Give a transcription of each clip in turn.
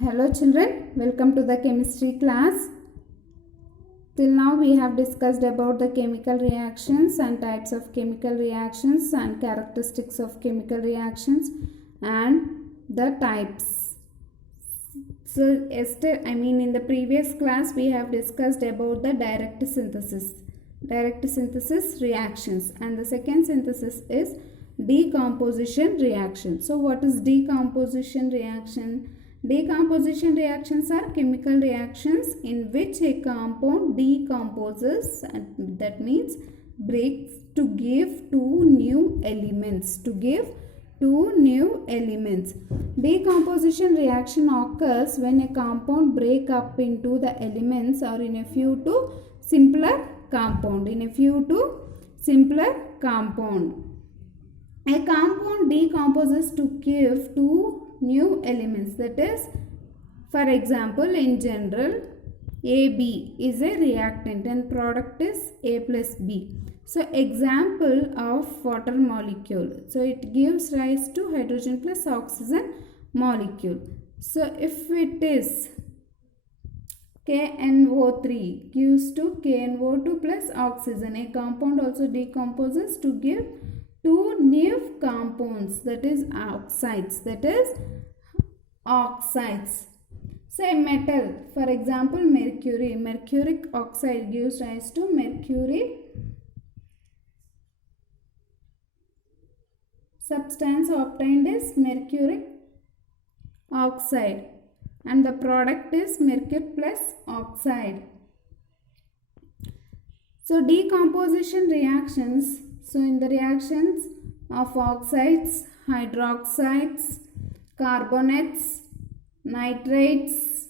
Hello children, welcome to the chemistry class. Till now we have discussed about the chemical reactions and types of chemical reactions and characteristics of chemical reactions and the types. So in the previous class we have discussed about the direct synthesis reactions, and the second synthesis is decomposition reaction. So what is decomposition reaction? Decomposition reactions are chemical reactions in which a compound decomposes, and that means breaks to give two new elements. Decomposition reaction occurs when a compound breaks up into the elements or in a few to simpler compound. A compound decomposes to give two new elements. That is, for example, in general, AB is a reactant and product is A plus B. So example of water molecule. So it gives rise to hydrogen plus oxygen molecule. So if it is KNO3 gives to KNO2 plus oxygen, a compound also decomposes to give two new compounds, that is oxides. Say metal, for example mercury. Mercuric oxide gives rise to mercury. Substance obtained is mercuric oxide and the product is mercury plus oxide. So decomposition reactions. So in the reactions of oxides, hydroxides, carbonates, nitrates,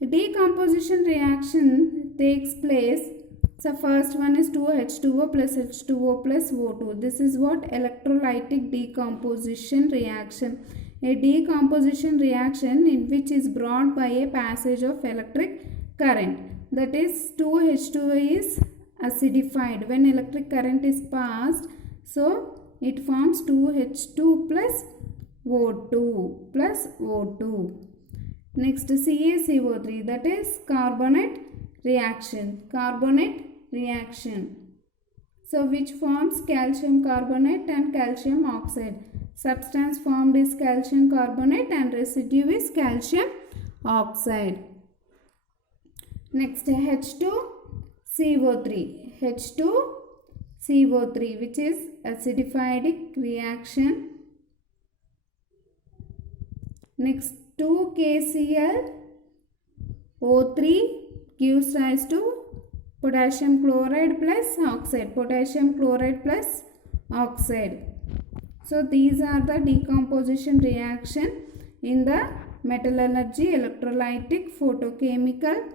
decomposition reaction takes place. So first one is 2H2O plus H2O plus O2. This is what electrolytic decomposition reaction. A decomposition reaction in which is brought by a passage of electric current. That is 2H2O is acidified. When electric current is passed, so it forms 2H2 plus O2. Next CaCO3, that is carbonate reaction. So which forms calcium carbonate and calcium oxide. Substance formed is calcium carbonate and residue is calcium oxide. Next H2CO3, which is acidified reaction. Next 2KClO3 gives rise to potassium chloride plus oxide. So these are the decomposition reaction in the metallurgy, electrolytic, photochemical,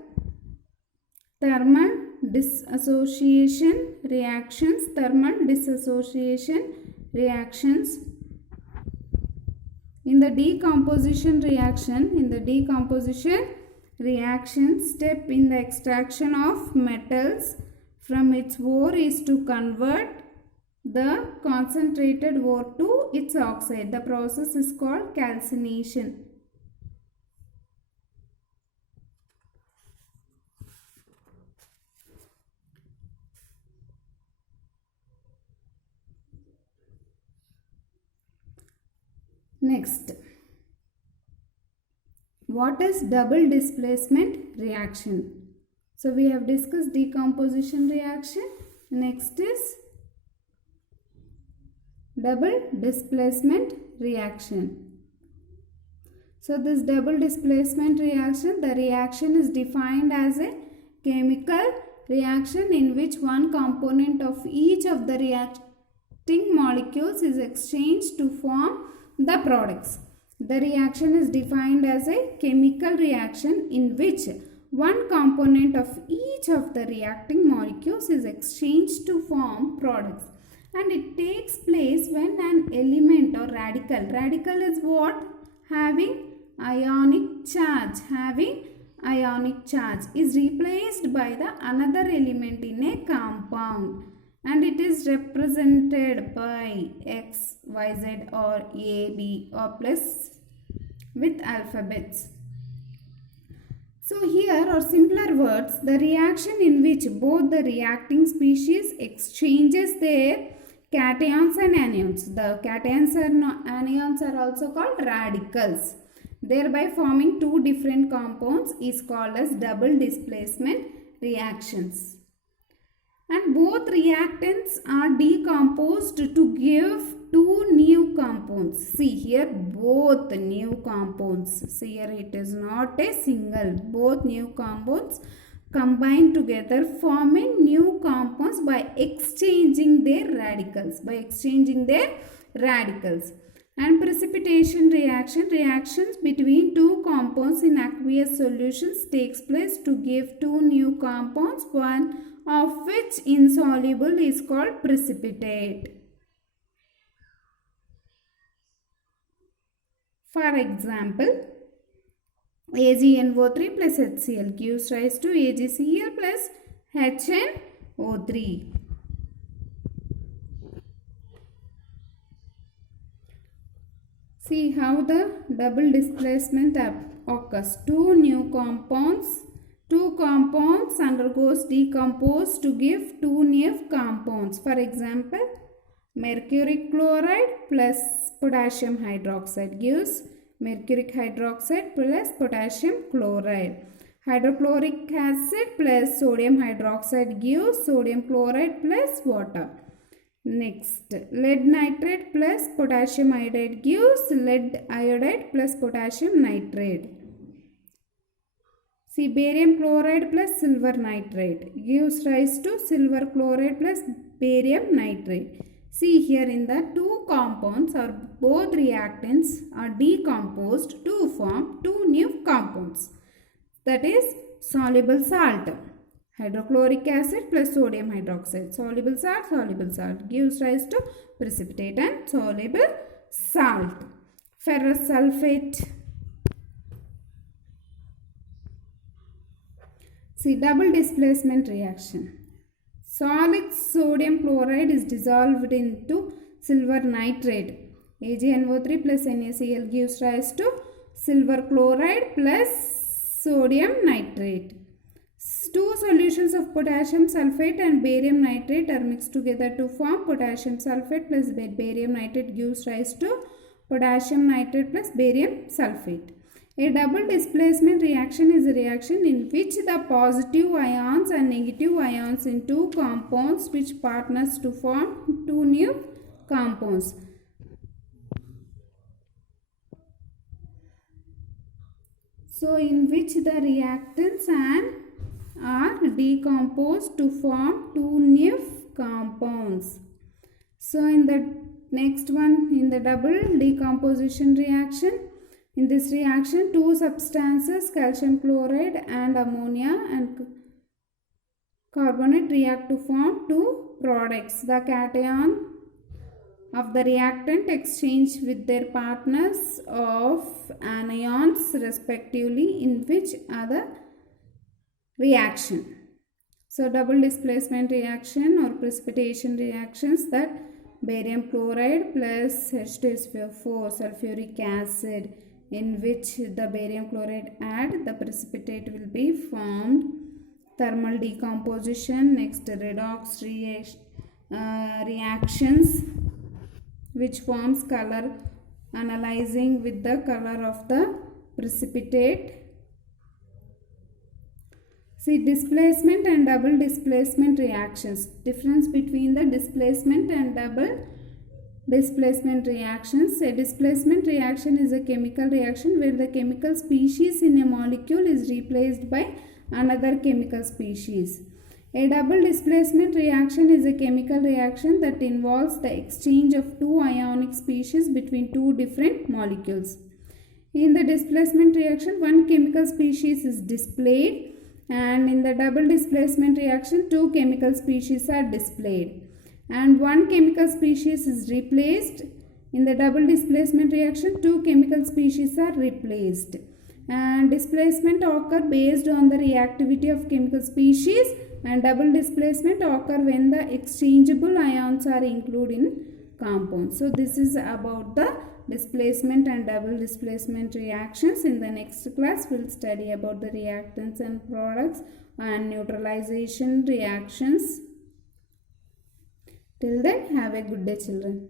thermal dissociation reactions. In the decomposition reaction step in the extraction of metals from its ore is to convert the concentrated ore to its oxide. The process is called calcination. Next, what is double displacement reaction? So we have discussed decomposition reaction. Next is double displacement reaction. So this double displacement reaction, the reaction is defined as a chemical reaction in which one component of each of the reacting molecules is exchanged to form the products. The reaction is defined as a chemical reaction in which one component of each of the reacting molecules is exchanged to form products, and it takes place when an element or radical is what? Having ionic charge is replaced by the another element in a compound, and it is represented by X, Y, Z or A, B or plus with alphabets. So here are simpler words, the reaction in which both the reacting species exchanges their cations and anions. The cations and anions are also called radicals, thereby forming two different compounds is called as double displacement reactions. And both reactants are decomposed to give two new compounds. See here, both new compounds. See here, it is not a single. Both new compounds combine together forming new compounds by exchanging their radicals. And precipitation reaction, reactions between two compounds in aqueous solutions takes place to give two new compounds, one of which insoluble is called precipitate. For example, AgNO3 plus HCl gives rise to AgCl plus HNO3. See how the double displacement occurs. Two compounds undergoes decompose to give two new compounds. For example, mercury chloride plus potassium hydroxide gives mercuric hydroxide plus potassium chloride. Hydrochloric acid plus sodium hydroxide gives sodium chloride plus water. Next, lead nitrate plus potassium iodide gives lead iodide plus potassium nitrate. See, barium chloride plus silver nitrate gives rise to silver chloride plus barium nitrate. See here, in the two compounds or both reactants are decomposed to form two new compounds. That is soluble salt. Hydrochloric acid plus sodium hydroxide. Soluble salt gives rise to precipitate and soluble salt. Ferrous sulfate. See, double displacement reaction. Solid sodium chloride is dissolved into silver nitrate. AgNO3 plus NaCl gives rise to silver chloride plus sodium nitrate. Two solutions of potassium sulfate and barium nitrate are mixed together to form potassium sulfate plus barium nitrate gives rise to potassium nitrate plus barium sulfate. A double displacement reaction is a reaction in which the positive ions and negative ions in two compounds which partners to form two new compounds. So, in which the reactants are decomposed to form two new compounds. So, in the next one, in the double decomposition reaction, in this reaction, two substances, calcium chloride and ammonia and carbonate react to form two products. The cation of the reactant exchange with their partners of anions respectively in which other reaction. So, double displacement reaction or precipitation reactions, that barium chloride plus H2SO4 sulfuric acid, in which the barium chloride add, the precipitate will be formed. Thermal decomposition, next redox reactions which forms color, analyzing with the color of the precipitate. See, displacement and double displacement reactions. Difference between the displacement and double displacement reactions. A displacement reaction is a chemical reaction where the chemical species in a molecule is replaced by another chemical species. A double displacement reaction is a chemical reaction that involves the exchange of two ionic species between two different molecules. In the displacement reaction, one chemical species is displayed, and in the double displacement reaction, two chemical species are displayed and one chemical species is replaced. In the double displacement reaction, two chemical species are replaced, and displacement occur based on the reactivity of chemical species, and double displacement occur when the exchangeable ions are included in compounds. So this is about the displacement and double displacement reactions. In the next class, we'll study about the reactants and products and neutralization reactions. Till then, have a good day, children.